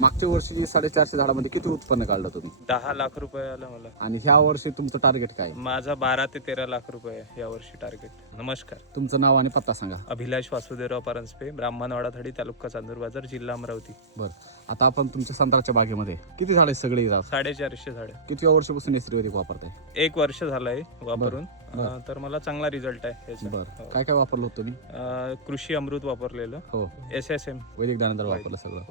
मागच्या वर्षी 450 झाडामध्ये किती उत्पन्न काढलं तुम्ही? 10 लाख रुपये आलं मला. आणि ह्या वर्षी तुमचं टार्गेट काय आहे? माझा 12 ते 13 लाख रुपये आहे या वर्षी टार्गेट. नमस्कार. तुमचं नाव आणि पत्ता सांगा. अभिलाष वासुदेवराव परांजपे, ब्राह्मणवाडा थडी, तालुका चांदूर बाजार, जिल्हा अमरावती. बरं, आता आपण तुमच्या संत्र्याच्या बागेमध्ये किती झाडे सगळे येतात? 450 झाडे. किती वर्षापासून नैसर्गिक वापरताय? 1 वर्ष झालंय वापरून. बरं. तर मला चांगला रिझल्ट आहे याचा. बरं, काय काय वापरलं होतं तुम्ही? कृषी अमृत वापरलेलं, हो, SSM, वैदिक दाणेदार वापरलं सगळं.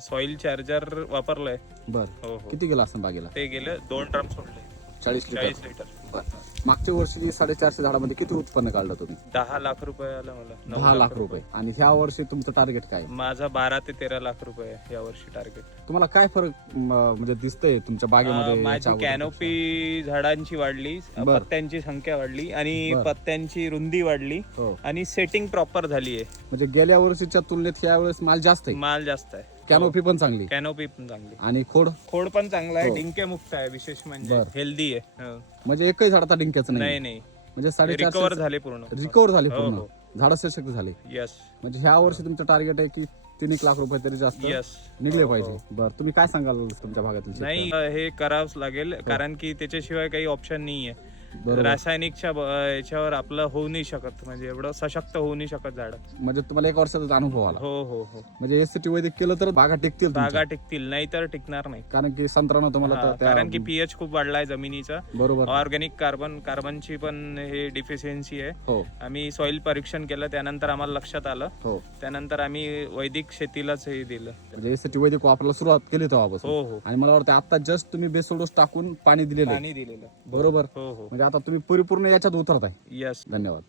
सॉइल चार्जर वापरलंय. बरं, हो हो. किती गेला असं बागेला? ते गेले 2 ड्रम सोडले, 40 लिटर. 40 लिटर. बरं, मागच्या वर्षी 450 झाडामध्ये किती उत्पन्न काढलं तुम्ही? 10 लाख रुपये आलं मला. 10 लाख रुपये. आणि ह्या वर्षी तुमचं टार्गेट काय आहे? माझा 12 ते 13 लाख रुपये आहे या वर्षी टार्गेट. तुम्हाला काय फरक म्हणजे दिसतंय तुमच्या बागेमध्ये? माझी याच्या अगोदर? कॅनोपी झाडांची वाढली, बर. पत्त्यांची संख्या वाढली आणि बर. पत्त्यांची रुंदी वाढली हो, आणि सेटिंग प्रॉपर झाली आहे. म्हणजे गेल्या वर्षीच्या तुलनेत ह्या वेळेस माल जास्त आहे, माल जास्त आहे, कॅनोपी पण चांगली कॅनोपी पण चांगली, आणि खोड खोड पण चांगला आहे, हो. डिंके मुक्त आहे, विशेष म्हणजे बर. हेल्दी आहे. हो. म्हणजे एकही झाड आता डिंक्याचं नाही नाही. नाही, म्हणजे रिकवर 450 झाले पूर्ण. रिकवर झाले हो, पूर्ण, हो. झाड सशक्त झाले. यस म्हणजे ह्या वर्षी तुमचं टार्गेट आहे की 3 लाख रुपये तरी जास्त यस निघले हो, पाहिजे. हो. बरं, तुम्ही काय सांगाल तुमच्या भागातील नाही, शेतकऱ्यांना? हे करावंच लागेल, कारण की त्याच्याशिवाय काही ऑप्शन नाहीये. बरोबर. रासायनिकच्या याच्यावर आपलं होऊ नाही शकत, म्हणजे एवढं सशक्त होऊ नाही शकत झाड. म्हणजे तुम्हाला 1 वर्षाचा अनुभव आला. हो हो हो. म्हणजे एसटी वैदिक केलं तर बागा टिकतील तुमच्या. बागा टिकतील, नाही तर टिकणार नाही. कारण की संत्र्यानं तुम्हाला हा, तर त्या- कारण की पीएच खूप वाढलाय जमिनीचा. बरोबर. ऑर्गॅनिक कार्बनची पण हे डिफिशियन्सी आहे. हो आम्ही सॉइल परीक्षण केलं, त्यानंतर आम्हाला लक्षात आलं, हो, त्यानंतर आम्ही वैदिक शेतीलाच हे दिलं. म्हणजे एसटी वैदिक वापरायला सुरुवात केली तेव्हापासून. हो हो, आणि मला वाटतं आता जस्ट तुम्ही बेसोल डोस टाकून पाणी दिलेलं आहे. पाणी दिलेलं. बरोबर. हो हो. म्हणजे आता तुम्ही परिपूर्ण याच्यात उतरताय. यस. धन्यवाद.